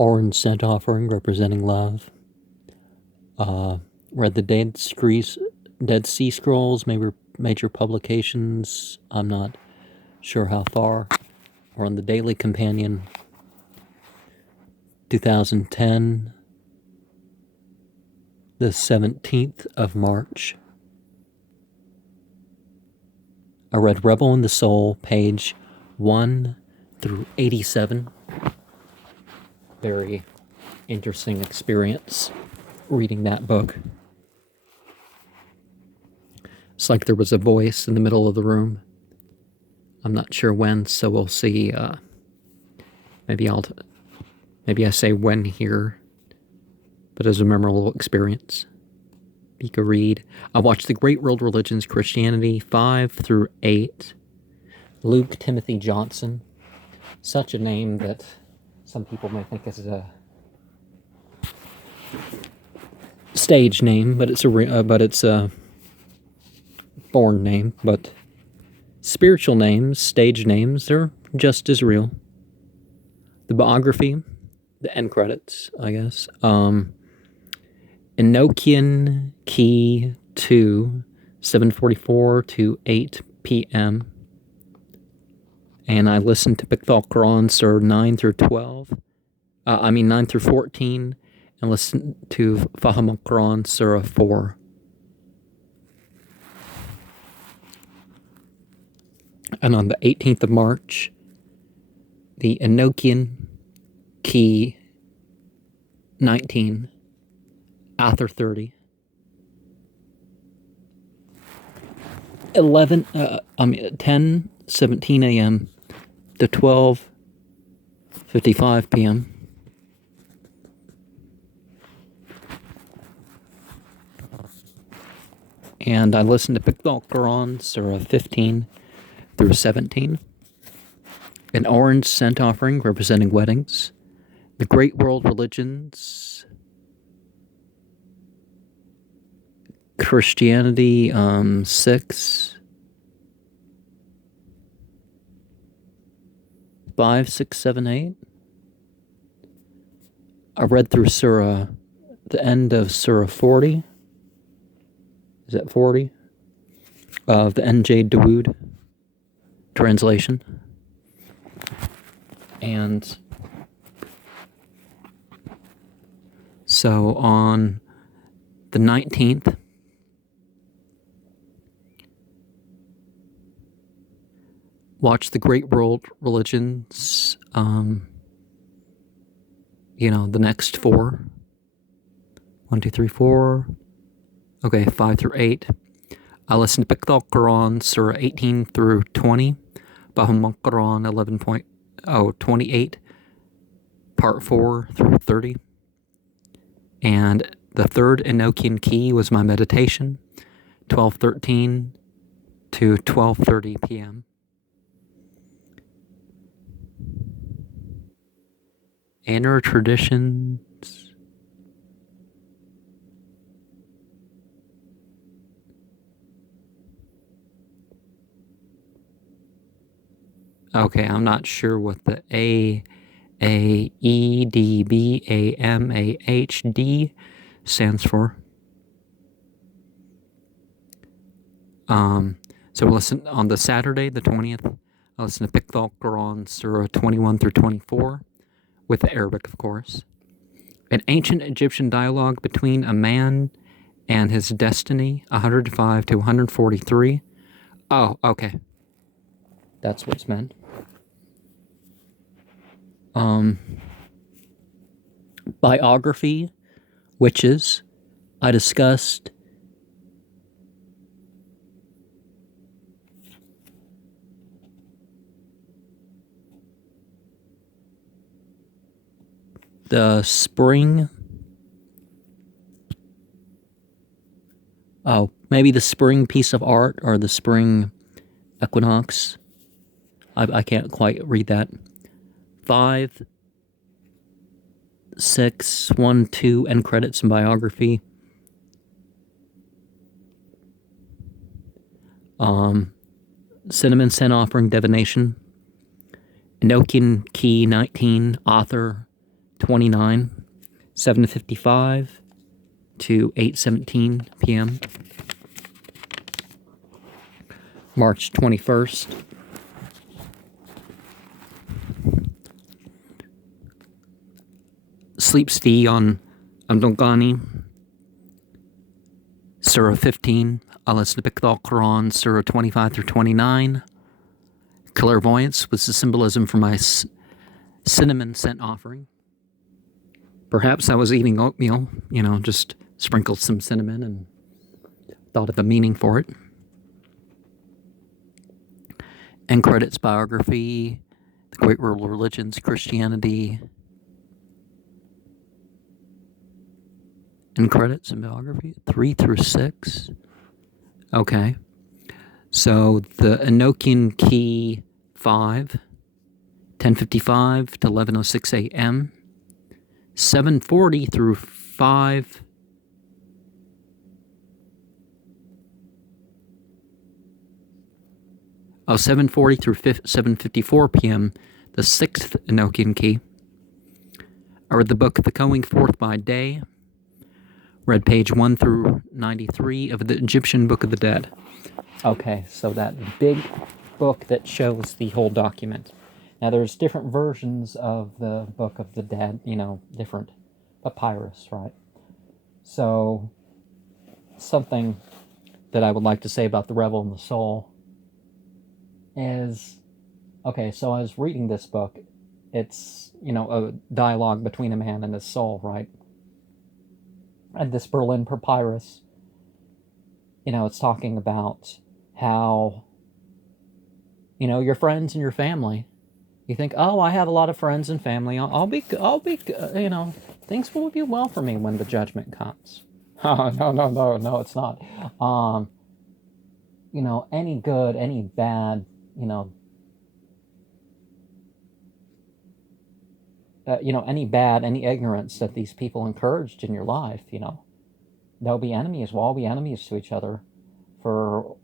Orange Scent Offering, representing love. Read the Dead Sea Scrolls, major publications. I'm not sure how far. Or on the Daily Companion, 2010, the 17th of March. I read Rebel in the Soul, page 1 through 87. Very interesting experience reading that book. It's like there was a voice in the middle of the room. I'm not sure when, so we'll see. Maybe I say when here, but it was a memorable experience. You could read. I watched The Great World Religions, Christianity 5 through 8. Luke Timothy Johnson. Such a name that some people may think is a stage name, but it's a born name. But spiritual names, stage names, they're just as real. The biography, the end credits, I guess. Enochian Key 2, 7:44 to 8 p.m. And I listened to Bikthal Quran, Surah 9 through 14, and listened to Faham al-Quran, Surah 4. And on the 18th of March, the Enochian Key 19, Author 30, 10:17 a.m. to 12:55 p.m. And I listened to Bikthal Quran, Surah 15 through 17. An Orange Scent Offering, representing weddings. The Great World Religions. Christianity 6. 5, 6, 7, 8. I read through the end of Surah 40. Is that 40? Of the N.J. Dawood translation. And so on the 19th, watch The Great World Religions, the next 4. 1, 2, 3, 4. Okay, 5 through 8. I listened to Bikthal Quran, Surah 18 through 20. Bahum al-Quran 28, Part 4 through 30. And the third Enochian Key was my meditation, 12:13 to 12:30 p.m. Inner traditions. Okay, I'm not sure what the AEDBAMAHD stands for. So we'll listen on the Saturday, the 20th. I'll listen to Bikthal Quran, Surah 21 through 24, with the Arabic, of course. An ancient Egyptian dialogue between a man and his destiny, 105 to 143. Oh, okay. That's what's meant. Biography, witches. I discussed the spring. Oh, maybe the spring piece of art or the spring equinox. I can't quite read that. 5, 6, 1, 2, end credits and biography. Cinnamon Scent Offering, divination. Enochian Key 19, author 29, 7:55 to 8:17 p.m. March 21st, Sleep Stee on Amdolgani, Surah 15, Al-Asnabikthal Quran, Surah 25 through 29. Clairvoyance was the symbolism for my cinnamon scent offering. Perhaps I was eating oatmeal, just sprinkled some cinnamon and thought of a meaning for it. And credits biography, the Great World Religions, Christianity. And credits and biography, 3 through 6. Okay. So the Enochian Key 5, 10:55 to 11:06 a.m. 7:40 through 5. Oh, 7:40 through 7:54 p.m. The 6th Enochian Key. I read the book The Going Forth by Day. Read page 1 through 93 of the Egyptian Book of the Dead. Okay, so that big book that shows the whole document. Now, there's different versions of the Book of the Dead, different papyrus, right? So, something that I would like to say about The Rebel and the Soul is, okay, so I was reading this book. It's, a dialogue between a man and his soul, right? And this Berlin papyrus, it's talking about how, your friends and your family. You think, oh, I have a lot of friends and family. I'll be, things will be well for me when the judgment comes. Oh, no, it's not. Any good, any bad, any ignorance that these people encouraged in your life, they'll be enemies. We'll all be enemies to each other for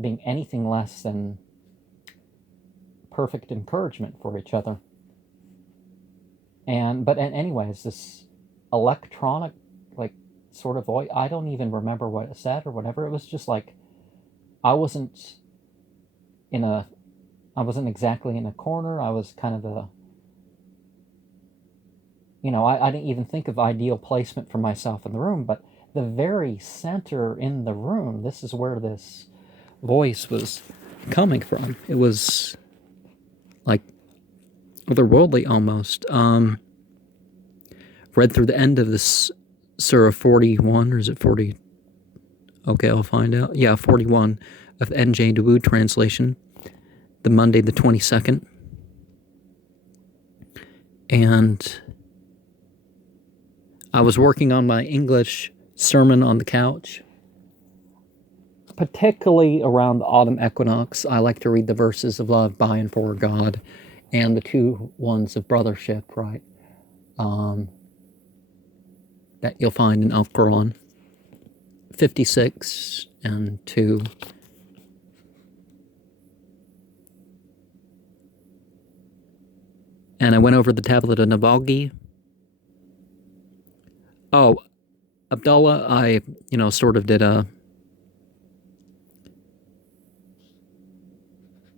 being anything less than perfect encouragement for each other. But anyways, this electronic, sort of voice, I don't even remember what it said or whatever. It was just like, I wasn't exactly in a corner. I was kind of I didn't even think of ideal placement for myself in the room, but the very center in the room, this is where this voice was coming from. It was like otherworldly almost. Read through the end of this Surah 41, or is it 40? Okay, I'll find out. Yeah, 41 of N.J. Dawood translation, the Monday the 22nd. And I was working on my English sermon on the couch. Particularly around the autumn equinox, I like to read the verses of love by and for God and the two ones of brothership, right? That you'll find in Al-Quran 56 and 2. And I went over the tablet of Navalgi. Oh, Abdullah, I, sort of did a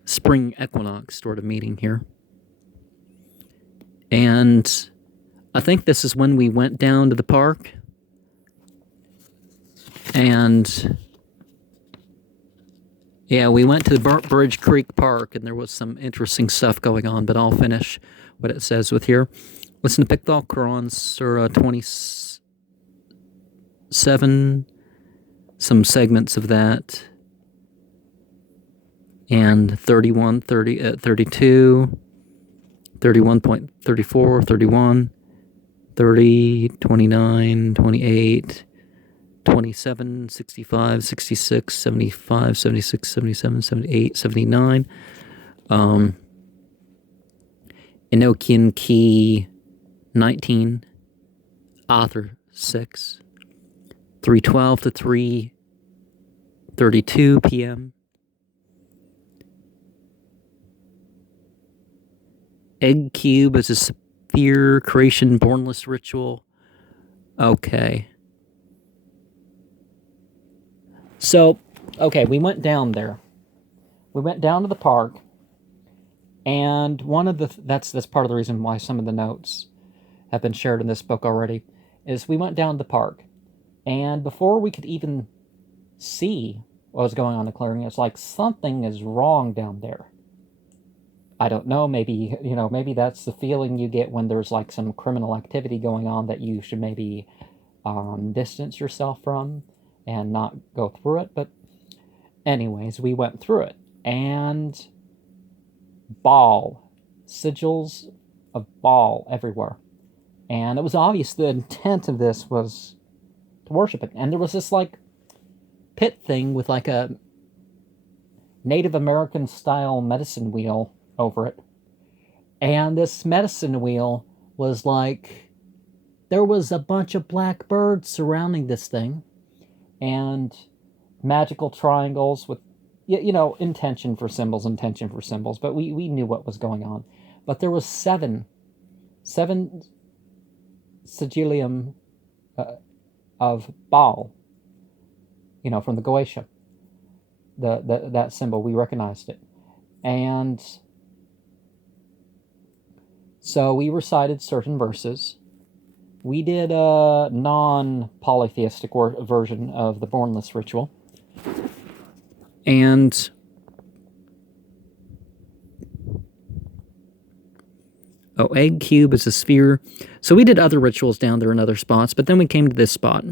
spring equinox sort of meeting here. And I think this is when we went down to the park. And yeah, we went to the Burnt Bridge Creek Park, and there was some interesting stuff going on, but I'll finish what it says with here. Listen to Pikdal Quran, Surah 27, some segments of that, and 31, 32, 31.34, 31, 30, 29, 28, 27, 65, 66, 75, 76, 77, 78, 79. Enochian Key 19, Author 6, 3:12 to 3:32 p.m. Egg Cube is a Fear, creation, bornless ritual. Okay. So, okay, we went down there. We went down to the park, and one of the that's part of the reason why some of the notes have been shared in this book already, is we went down to the park, and before we could even see what was going on in the clearing, it's like something is wrong down there. I don't know, maybe, maybe that's the feeling you get when there's like some criminal activity going on that you should maybe distance yourself from and not go through it. But anyways, we went through it, and Bael, sigils of Bael everywhere. And it was obvious the intent of this was to worship it. And there was this like pit thing with like a Native American style medicine wheel over it. And this medicine wheel was like, there was a bunch of black birds surrounding this thing, and magical triangles with, intention for symbols, but we knew what was going on. But there was seven sigillium of Baal, from the Goetia. That symbol, we recognized it. And so we recited certain verses. We did a non-polytheistic version of the Bornless ritual. And egg cube is a sphere. So we did other rituals down there in other spots, but then we came to this spot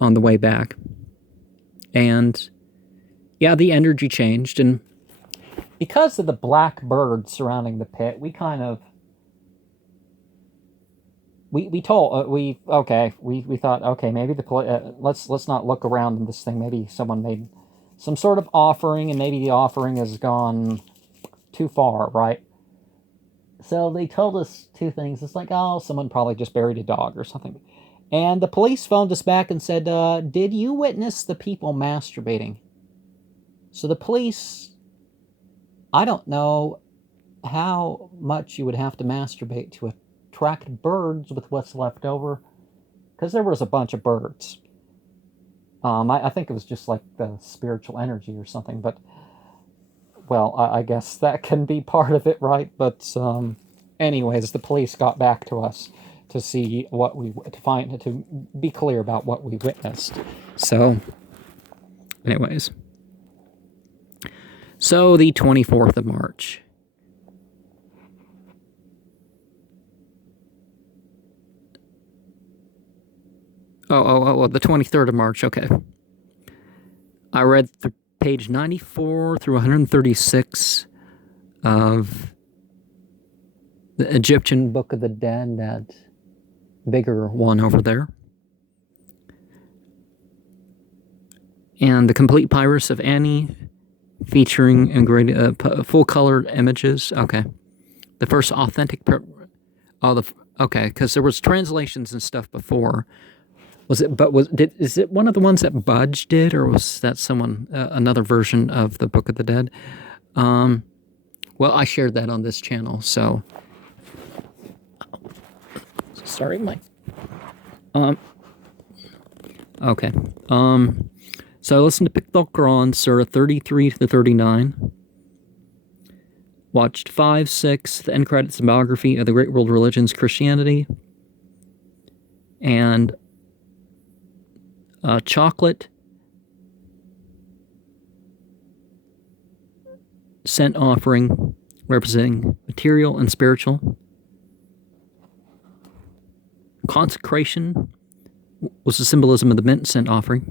on the way back. And yeah, the energy changed, and because of the black bird surrounding the pit, we kind of we thought, okay, maybe let's not look around in this thing. Maybe someone made some sort of offering, and maybe the offering has gone too far, right? So they told us two things. It's like, oh, someone probably just buried a dog or something. And the police phoned us back and said, did you witness the people masturbating? So the police, I don't know how much you would have to masturbate to attract birds with what's left over, because there was a bunch of birds. I think it was just like the spiritual energy or something, but, well, I guess that can be part of it, right? But anyways, the police got back to us to see to be clear about what we witnessed. So, anyways. So, the 24th of March. The 23rd of March, okay. I read page 94 through 136 of the Egyptian Book of the Dead, that bigger one over there. And the Complete Papyrus of Annie, featuring full-colored images. Okay. The first authentic... okay, because there was translations and stuff before. Is it one of the ones that Budge did, or was that someone, another version of the Book of the Dead? Well, I shared that on this channel, so... Sorry, Mike. Okay. So I listened to Pictal Quran, Surah 33 to 39. Watched 5, 6, the end credits and biography of the Great World Religions, Christianity. And chocolate, scent offering, representing material and spiritual. Consecration was the symbolism of the mint scent offering.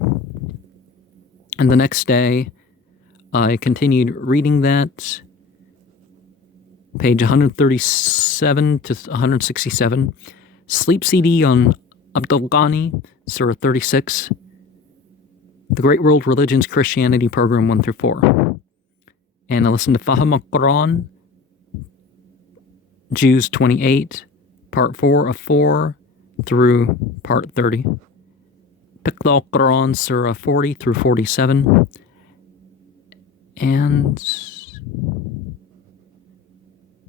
And the next day, I continued reading that, page 137 to 167. Sleep CD on Abdul Ghani, Surah 36. The Great World Religions, Christianity, Program 1 through 4. And I listened to Fahim al-Quran, Jews 28, Part 4 of 4 through Part 30. Pictal Quran, Surah 40 through 47. And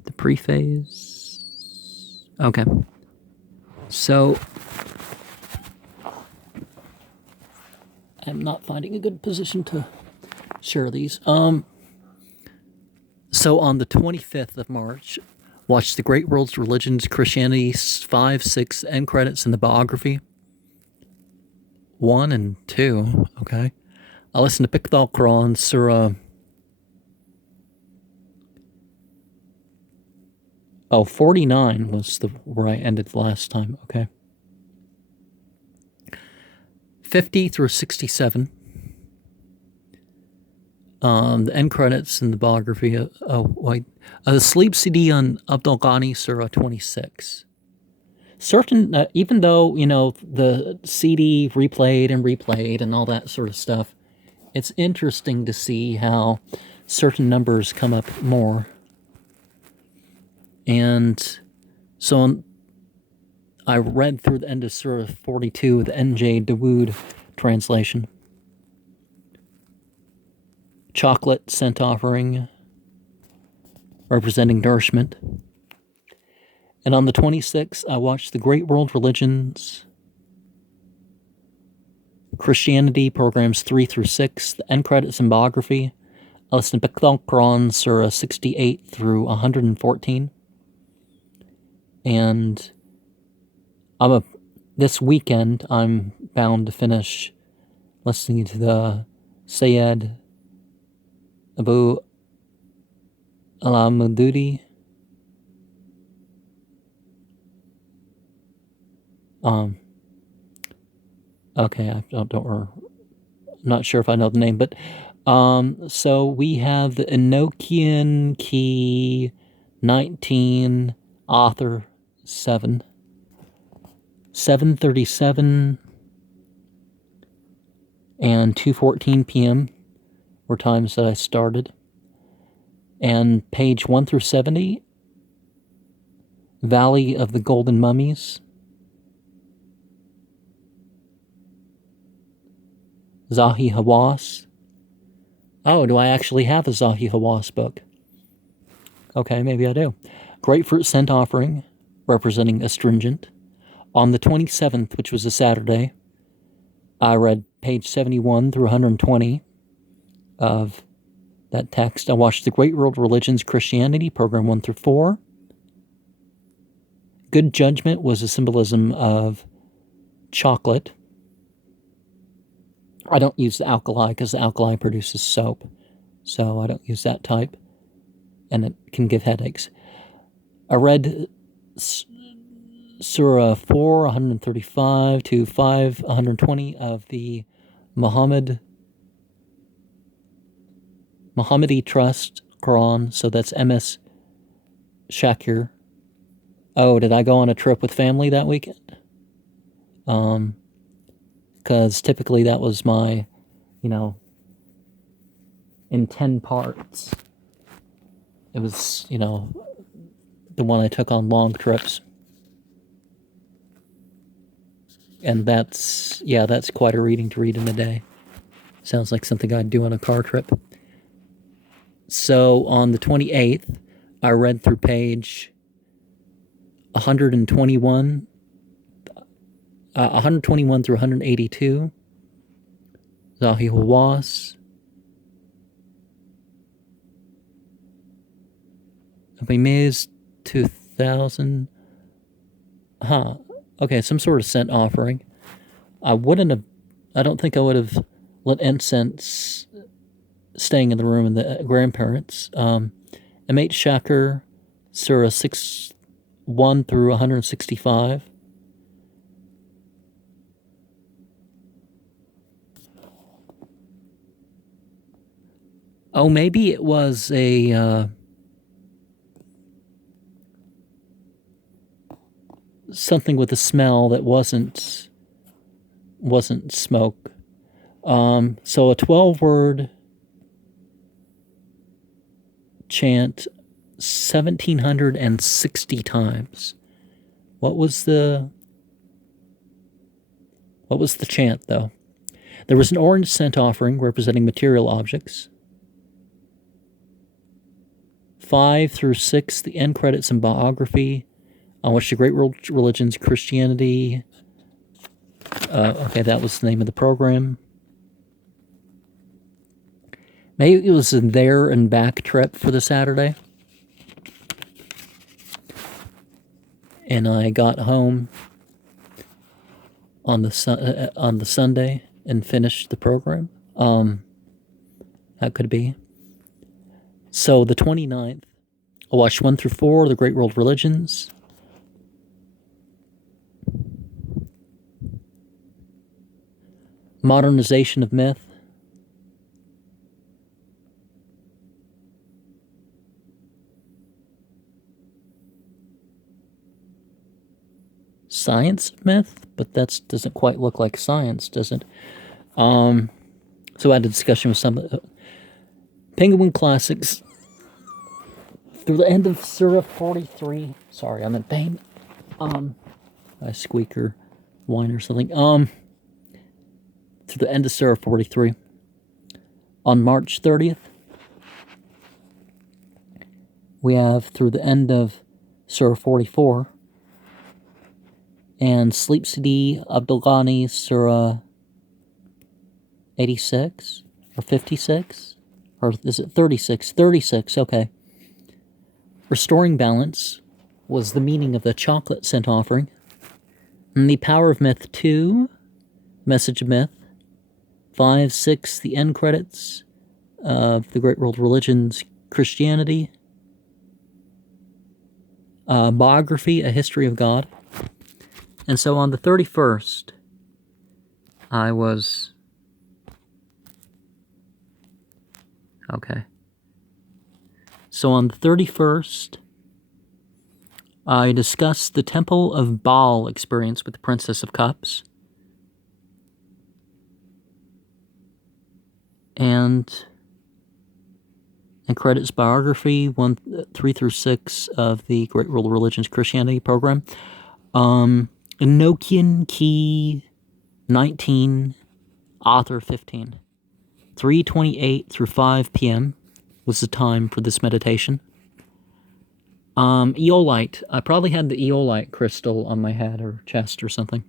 the preface. Okay. So I'm not finding a good position to share these. So on the 25th of March, watch The Great World's Religions, Christianity 5, 6, end credits in the biography. 1 and 2, okay. I listened to Pikdal Quran, Surah. 49 was where I ended last time, okay. 50 through 67. The end credits in the biography. The sleep CD on Abdul Ghani, Surah 26. Certain, even though, the CD replayed and all that sort of stuff, it's interesting to see how certain numbers come up more. And so I read through the end of Surah 42, the N.J. Dawood translation. Chocolate scent offering, representing nourishment. And on the 26th, I watched The Great World Religions, Christianity, programs 3 through 6, the end credits and biography. I listened to Bael Quran, Surah 68 through 114. And this weekend, I'm bound to finish listening to the Sayyid Abu Al-Mududi. Okay, I'm not sure if I know the name, but so we have the Enochian key 19, author 7, 7:37 and 2:14 p.m. were times that I started. And page 1 through 70, Valley of the Golden Mummies, Zahi Hawass. Oh, do I actually have a Zahi Hawass book? Okay, maybe I do. Grapefruit Scent Offering, representing Astringent. On the 27th, which was a Saturday, I read page 71 through 120 of that text. I watched The Great World Religions, Christianity, program 1 through 4. Good Judgment was a symbolism of chocolate. I don't use the alkali because the alkali produces soap, so I don't use that type, and it can give headaches. I read Surah 4, 135 to 5, 120 of the Muhammadi Trust Quran, so that's MS Shakir. Oh, did I go on a trip with family that weekend? Because typically that was my, in 10 parts. It was, the one I took on long trips. And that's quite a reading to read in a day. Sounds like something I'd do on a car trip. So on the 28th, I read through page 121 through 182, Zahi Hawass. Abimaze 2000. Okay, some sort of scent offering. I don't think I would have let incense staying in the room and the grandparents. M8 Shaker, Surah 6, 1 through 165. Oh, maybe it was a something with a smell that wasn't smoke. So a 12-word chant 1,760 times. What was the chant, though? There was an orange scent offering representing material objects. 5 through 6, the end credits and biography. I watched the Great World Religions, Christianity. Okay, that was the name of the program. Maybe it was a there and back trip for the Saturday. And I got home on the Sunday and finished the program. That could be. So the 29th, I watched 1 through 4, the Great World Religions. Modernization of Myth. Science of Myth, but that doesn't quite look like science, does it? So I had a discussion with some Penguin Classics through the end of Surah 43. Sorry, I'm in pain. A squeaker whine or something. Through the end of Surah 43. On March 30th, we have through the end of Surah 44. And Sleep CD Abdul Ghani Surah 86 or 56, or is it 36? 36, okay. Restoring Balance was the meaning of the chocolate scent offering. And the Power of Myth 2, Message of Myth. 5, 6, the end credits of the Great World Religions, Christianity. Biography, A History of God. And so on the 31st, I was... Okay. So on the 31st, I discussed the Temple of Baal experience with the Princess of Cups. And credits biography 3 through 6 of the Great World Religions Christianity program. Enochian Key 19, Author 15. 3:28 through 5 p.m. was the time for this meditation. Eolite. I probably had the Eolite crystal on my head or chest or something.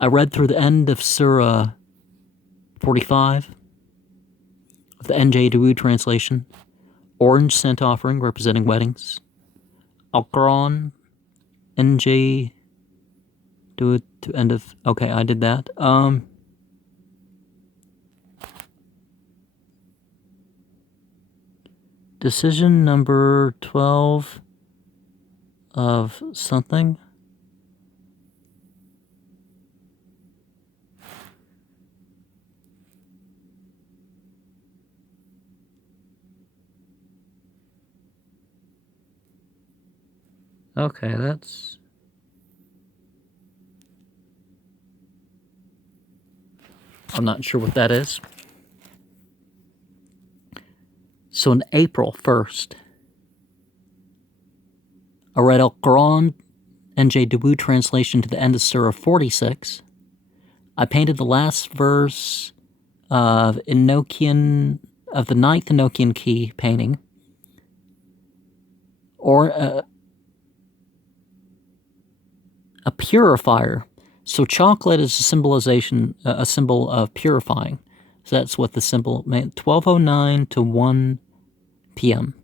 I read through the end of Surah 45 of the N.J. Dawood translation. Orange Scent Offering representing weddings. Al-Quran. N.J. Dawood to end of... Okay, I did that. Decision number 12 of something. Okay, that's... I'm not sure what that is. So on April 1st, I read Al-Quran, N.J. Dawood translation to the end of Surah 46. I painted the last verse of the 9th Enochian key painting. Or a purifier. So chocolate is a symbol of purifying. So that's what the symbol meant. 12:09 to 1 p.m.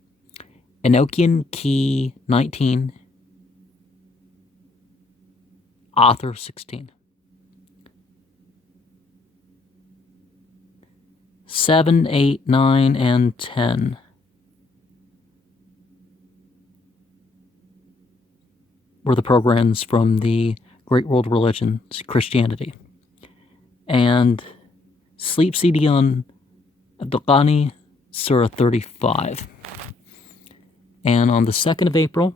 Enochian Key 19. Author 16. 7, 8, 9, and 10. Were the programs from the Great World Religions, Christianity. And Sleep CD on Abdul Ghani, Surah 35. And on the 2nd of April,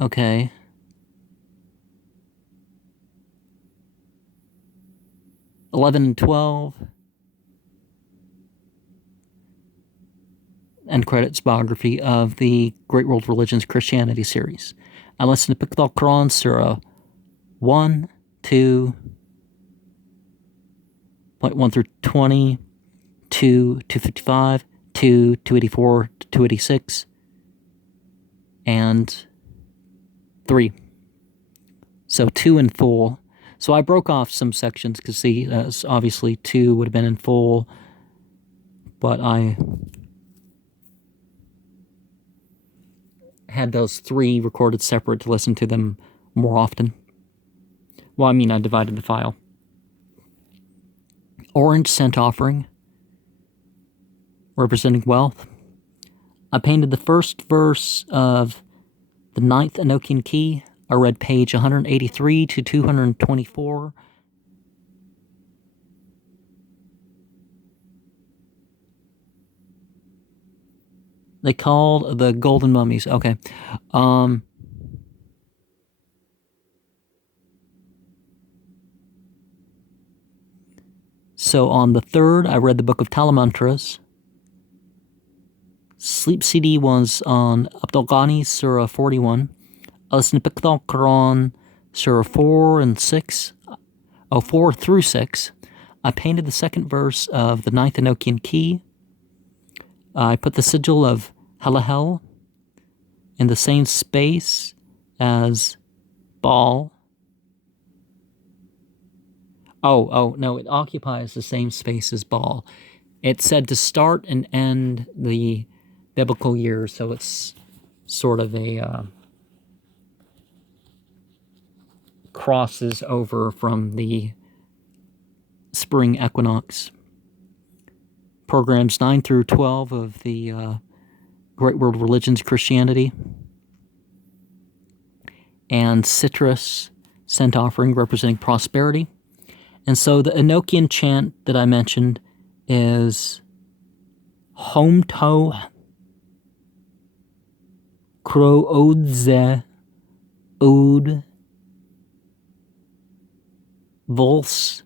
okay, (11 and 12), and credits biography of the Great World Religions Christianity series. I listened to Picked Quran, Surah 1, 2, 1 through 20, 2, 255, 2, 284, 286, and 3. So 2 in full. So I broke off some sections because see, obviously 2 would have been in full, but I had those 3 recorded separate to listen to them more often. Well, I mean, I divided the file. Orange scent offering, representing wealth. I painted the first verse of the 9th Enochian key. I read page 183 to 224. They called the golden mummies. Okay. So on the 3rd, I read the Book of Talamantras. Sleep CD was on Abdul Ghani, Surah 41. I listened to Piqtal Quran, Surah 4 and 6. 4 through 6. I painted the 2nd verse of the 9th Enochian key. I put the sigil of Halahel in the same space as Baal. Oh, no, it occupies the same space as Baal. It said to start and end the biblical year, so it's sort of a crosses over from the spring equinox. Programs 9 through 12 of the Great World Religions Christianity. And citrus scent offering representing prosperity. And so the Enochian chant that I mentioned is Homto Kroodze Od Vols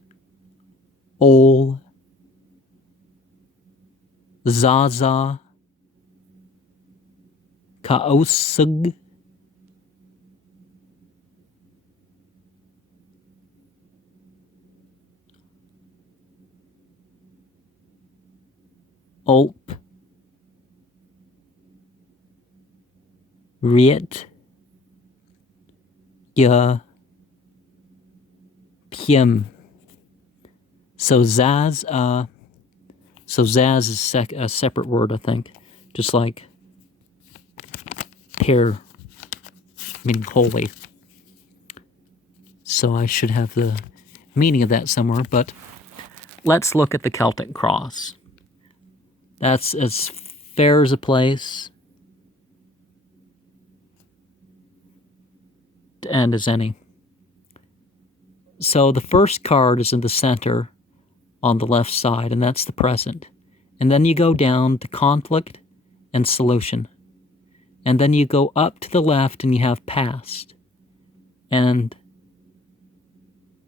Ol Zaza Kaosug Ulp Riet Ya Piem. So Zaz is a separate word, I think. Just like pair, meaning holy. So I should have the meaning of that somewhere, but let's look at the Celtic cross. That's as fair as a place to end as any. So the first card is in the center on the left side, and that's the present. And then you go down to conflict and solution. And then you go up to the left and you have past. And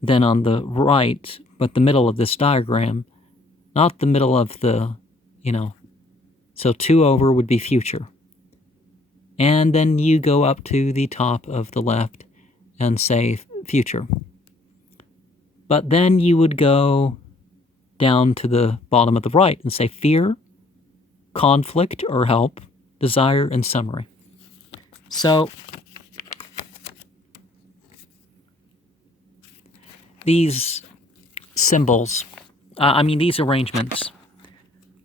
then on the right, but the middle of this diagram, not the middle of the, so 2 over would be future. And then you go up to the top of the left and say future. But then you would go down to the bottom of the right and say fear, conflict or help, desire, and summary. So these symbols, these arrangements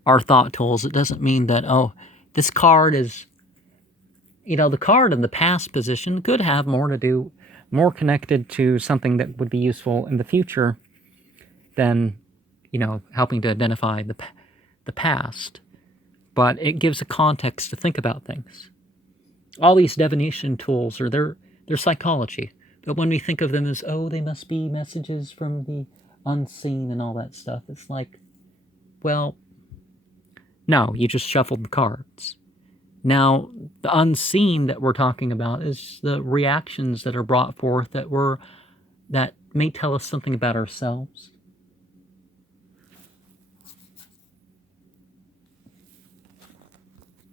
are thought tools. It doesn't mean that, this card is, the card in the past position could have more connected to something that would be useful in the future than, helping to identify the past. But it gives a context to think about things. All these divination tools are their psychology. But when we think of them as, they must be messages from the unseen and all that stuff, it's like, well, no, you just shuffled the cards. Now, the unseen that we're talking about is the reactions that are brought forth that may tell us something about ourselves,